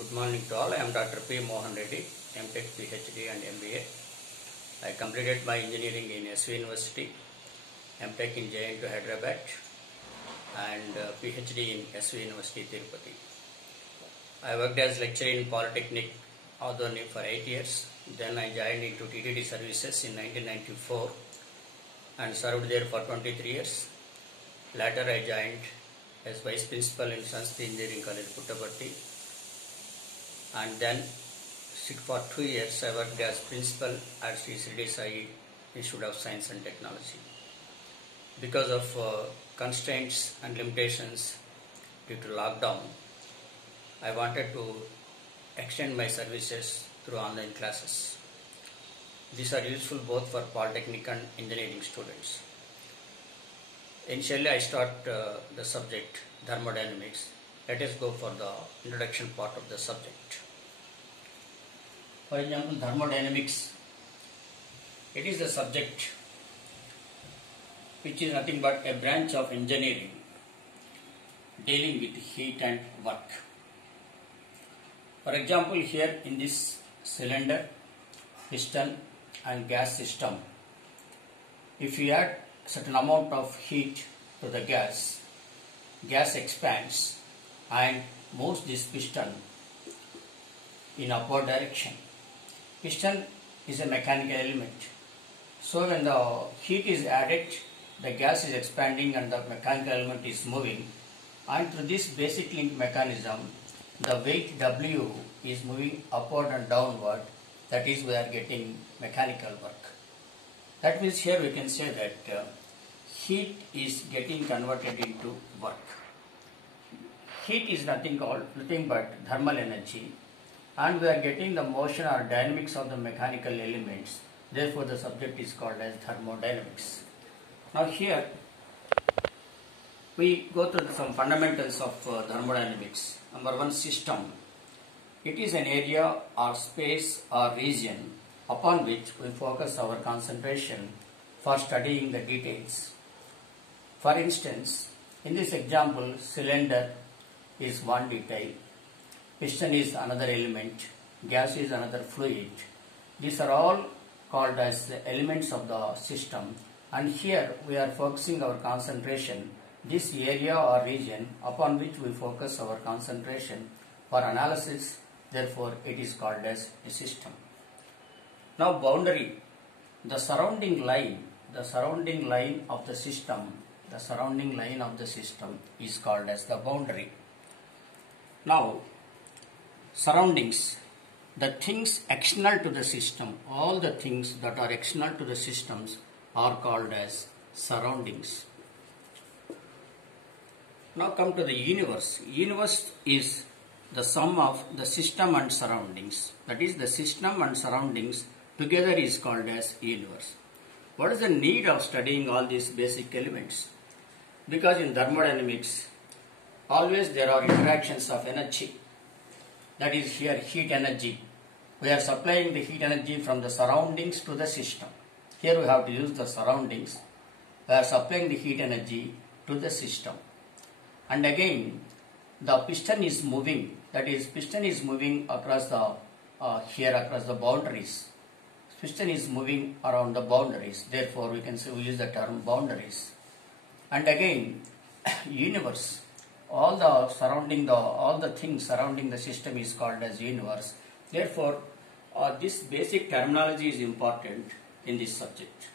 Good morning to all. I am Dr. P. Mohan Reddy, MTech, PhD and MBA. I completed my engineering in SV University, MTech in JNU Hyderabad and PhD in SV University Tirupati. I worked as lecturer in Polytechnic Adoni for 8 years. Then I joined into TTD services in 1994 and served there for 23 years. Later I joined as Vice Principal in Sanskrit Engineering College, Puttaparthi. And then for 2 years I worked as Principal at Sri Shirdi Sai Institute of Science and Technology. Because of constraints and limitations due to lockdown, I wanted to extend my services through online classes. These are useful both for Polytechnic and engineering students. Initially I start the subject thermodynamics. Let us go for the introduction part of the subject. For example, thermodynamics, it is the subject which is nothing but a branch of engineering dealing with heat and work. For example, here in this cylinder, piston and gas system, if you add certain amount of heat to the gas expands and moves this piston in upward direction. Piston is a mechanical element. So when the heat is added, the gas is expanding and the mechanical element is moving, and through this basic link mechanism, the weight W is moving upward and downward. That is, we are getting mechanical work. That means here we can say that heat is getting converted into work. Heat is nothing but thermal energy, and we are getting the motion or dynamics of the mechanical elements. Therefore, the subject is called as thermodynamics. Now here we go through some fundamentals of thermodynamics. Number one, system. It is an area or space or region upon which we focus our concentration for studying the details. For instance, in this example, cylinder is one detail, piston is another element, gas is another fluid. These are all called as the elements of the system, and here we are focusing our concentration, this area or region upon which we focus our concentration for analysis. Therefore, it is called as a system. Now, boundary, the surrounding line of the system, is called as the boundary. Now, surroundings, the things external to the system, all the things that are external to the systems are called as surroundings. Now come to the universe. Universe is the sum of the system and surroundings. That is, the system and surroundings together is called as universe. What is the need of studying all these basic elements? Because in thermodynamics, always there are interactions of energy. That is, here heat energy. We are supplying the heat energy from the surroundings to the system. Here we have to use the surroundings. We are supplying the heat energy to the system. And again, the piston is moving. That is, piston is moving across the across the boundaries. Piston is moving around the boundaries. Therefore, we can say we use the term boundaries. And again, universe. All the things surrounding the system is called as universe. Therefore, this basic terminology is important in this subject.